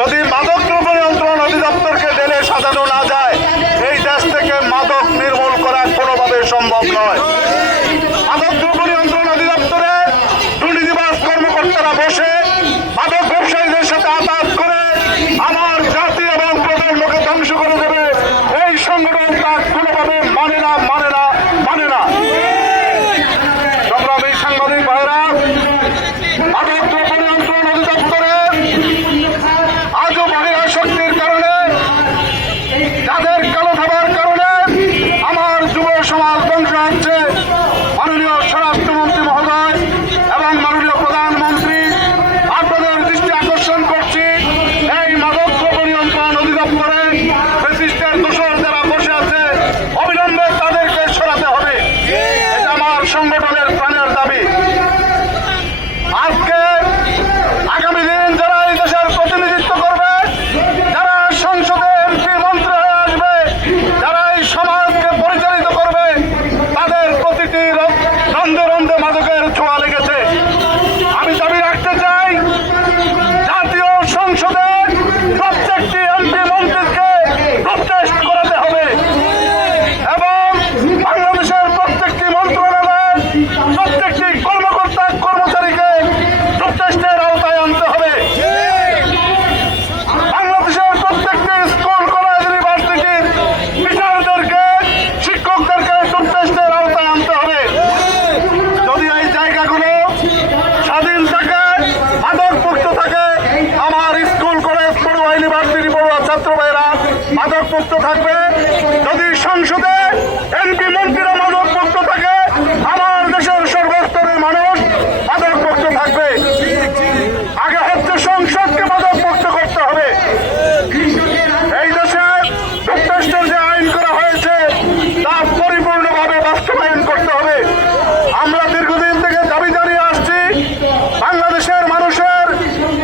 যদি মাদক দ্রব্য নিয়ন্ত্রণ অধিদপ্তরকে জেলে সাজানো না যায়, এই দেশ থেকে মাদক নির্মূল করা কোনোভাবে সম্ভব নয়। মাদক দ্রব্য নিয়ন্ত্রণ অধিদপ্তরে দুর্নীতিবাজ কর্মকর্তারা বসে মাদক ব্যবসায়ীদের সাথে আঘাত করে আমার জাতি এবং প্রজন্মকে ধ্বংস করে দেবে, এই সংগঠন তা কোনোভাবে মানে না, মানে না, মানে না। সংগ্রামী সাংবাদিক ভাইরা, মাদক দ্রব্য নিয়ন্ত্রণ অধিদপ্তরে আজও বাহিরা শক্তির কারণে, যাদের কালো থাবার কারণে আমার যুব সমাজ ধ্বংস হচ্ছে। মাননীয় স্বরাষ্ট্রমন্ত্রী মহোদয় এবং মাননীয় প্রধানমন্ত্রী, আপনাদের দৃষ্টি আকর্ষণ করছি, এই মাদক দ্রব্য নিয়ন্ত্রণ অধিদপ্তরে ফ্যাসিস্টের দোষর যারা বসে আছে, অবিলম্বে তাদেরকে সরাতে হবে। এটা আমার সংগঠনের প্রাণের দাবি। আজকে আগামী দিন যারা এই দেশের প্রতিনিধিত্ব করবে, যারা সংসদে এমপি মন্ত্রী হয়ে আসবে, যারা এই সমাজকে পরিচালিত করবে, তাদের প্রতিটি রন্ধে রন্ধে মাদকের ছোঁয়া লেগেছে। আমি দাবি রাখতে চাই, জাতীয় সংসদে প্রত্যেকটি এমপি মন্ত্রীকে প্রটেস্ট করাতে হবে এবং বাংলাদেশের প্রত্যেকটি মন্ত্রণালয়ের প্রত্যেকটি কর্মকর্তা কর্মচারীকে প্রটেস্টের আওতায় আনতে হবে। বাংলাদেশের প্রত্যেকটি স্কুল, কলেজ, ইউনিভার্সিটির টিচারদেরকে, শিক্ষকদেরকে প্রটেস্টের আওতায় আনতে হবে। যদি এই জায়গাগুলো স্বাধীন থাকে, মাদক মুক্ত থাকে, আমার স্কুল, কলেজ, পড়ুয়া, ইউনিভার্সিটি পড়ুয়া ছাত্র ভাইরা মাদক মুক্ত থাকবে। যদি সংসদে এমপি মন্ত্রীরা মাদক মুক্ত থাকে, আমার দেশের সর্বস্তরের মানুষ মাদক মুক্ত থাকবে। আগে হচ্ছে সংসদকে মাদক মুক্ত করতে হবে। এই দেশে প্রটেস্টের যে আইন করা হয়েছে তা পরিপূর্ণভাবে বাস্তবায়ন করতে হবে। আমরা দীর্ঘদিন থেকে দাবি জানিয়ে আসছি, বাংলাদেশের মানুষের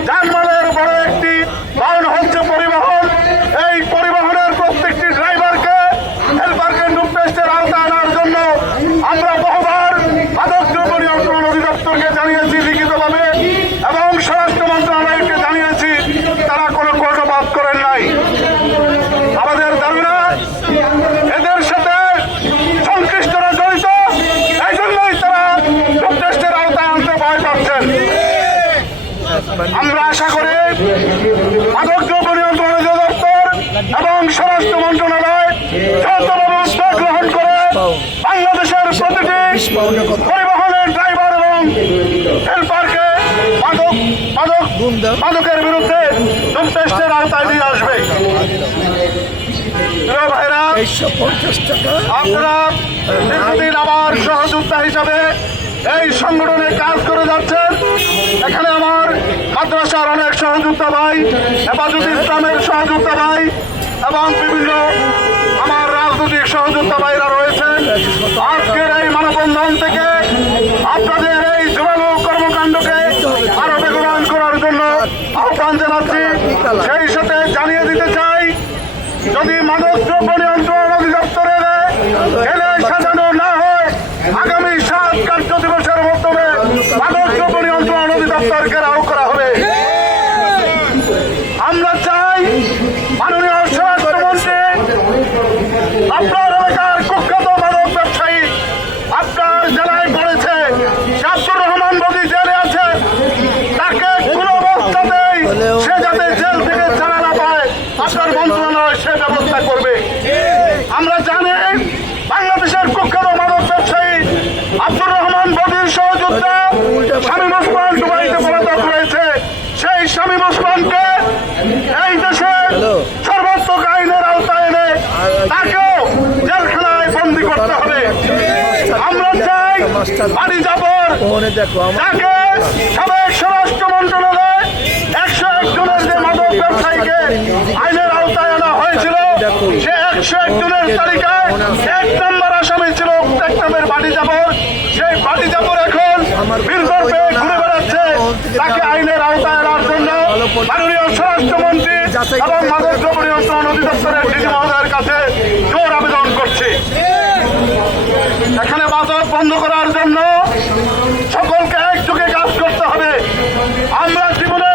যানবাহনের বড় একটি বাহন হচ্ছে পরিবহন। এই পরিবহনের প্রত্যেকটি ড্রাইভারকে, হেল্পারকে প্রটেস্টের আওতায় আনার জন্য আমরা বহুবার মাদক দ্রব্য নিয়ন্ত্রণ অধিদপ্তরকে জানিয়েছি লিখিতভাবে এবং স্বরাষ্ট্র মন্ত্রণালয়কে জানিয়েছি, তারা কোনো কর্ণপাত করেন নাই। আমাদের দাবি না, এদের সাথে সংশ্লিষ্টরা জড়িত, এই জন্যই তারা প্রটেস্টের আওতায় আনতে ভয় পাচ্ছেন। আমরা আশা করি মাদক দ্রব্য নিয়ন্ত্রণ অধিদপ্তর এবং স্বরাষ্ট্র মন্ত্রণালয় যৌথভাবে উদ্যোগ গ্রহণ করে বাংলাদেশের প্রতিটি পরিবহনের ড্রাইভার এবং হেল্পারকে মাদকের বিরুদ্ধে প্রটেস্টের আওতায় নিয়ে আসবে। প্রিয় ভাইরা, আপনারা দীর্ঘদিন আমার সহযোদ্ধা হিসাবে এই সংগঠনে কাজ করে যাচ্ছেন। এখানে আমার মাদ্রাসার অনেক সহযোদ্ধা ভাই, হেফাজতে ইসলামের সহযোদ্ধা ভাই এবং বিভিন্ন আমার রাজনৈতিক সহযোদ্ধা ভাইরা রয়েছেন। আজকের এই মানববন্ধন থেকে আপনাদের এই জোরালো কর্মকাণ্ডকে আরো বেগবান করার জন্য আহ্বান জানাচ্ছি। সেই সাথে জানিয়ে দিতে চাই, যদি মাদক দ্রব্য নিয়ন্ত্রণ অধিদপ্তরে জেলে সাজানো না হয়, আগামী 7 কার্য দিবসের মাধ্যমে মাদক দ্রব্য নিয়ন্ত্রণ অধিদপ্তর ঘেরাও করা হবে। আমরা চাই, মাননীয় স্বরাষ্ট্রমন্ত্রী, আপনার এলাকার কুখ্যাত মাদক ব্যবসায়ী আপনার জেলায় পড়েছে, আব্দুর রহমান বদি জেলে আছে, তাকে কোনো অবস্থাতেই সে যাতে জেল থেকে ছাড়া না পায়, আপনার মন্ত্রণালয় সে ব্যবস্থা করবে। আমরা জানি, বাংলাদেশের কুখ্যাত মাদক ব্যবসায়ী আব্দুর রহমান বদির সহযোদ্ধা শামীম ওসমান দুবাইতে পলাতক রয়েছে। সেই শামীম ওসমানকে এই দেশে সর্বাত্মক আইনের আওতায় এনে তাকেও জেলখানায় বন্দী করতে হবে। আমরা চাই, বাড়ি যাবর তাকে সাবেক স্বরাষ্ট্র মন্ত্রণালয় 101 জনের যে মাদক ব্যবসায়ীকে আইনের আওতায় আনা হয়েছিল, সে 101 জনের তালিকায় 1 নম্বর আসামি ছিল টেকনামের বাড়ি যাবর। সেই বাড়ি যাবর এখন বীরগড় পেয়ে ঘুরে বেড়াচ্ছে। তাকে আইনের আওতায় আনার জন্য মাননীয় স্বরাষ্ট্রমন্ত্রী এবং মাদক দ্রব্য নিয়ন্ত্রণ অধিদপ্তরের ডিজি মহোদয়ের কাছে জোর আবেদন করছি। এখানে মাদক বন্ধ করার জন্য সকলকে একযোগে কাজ করতে হবে। আমরা জীবনে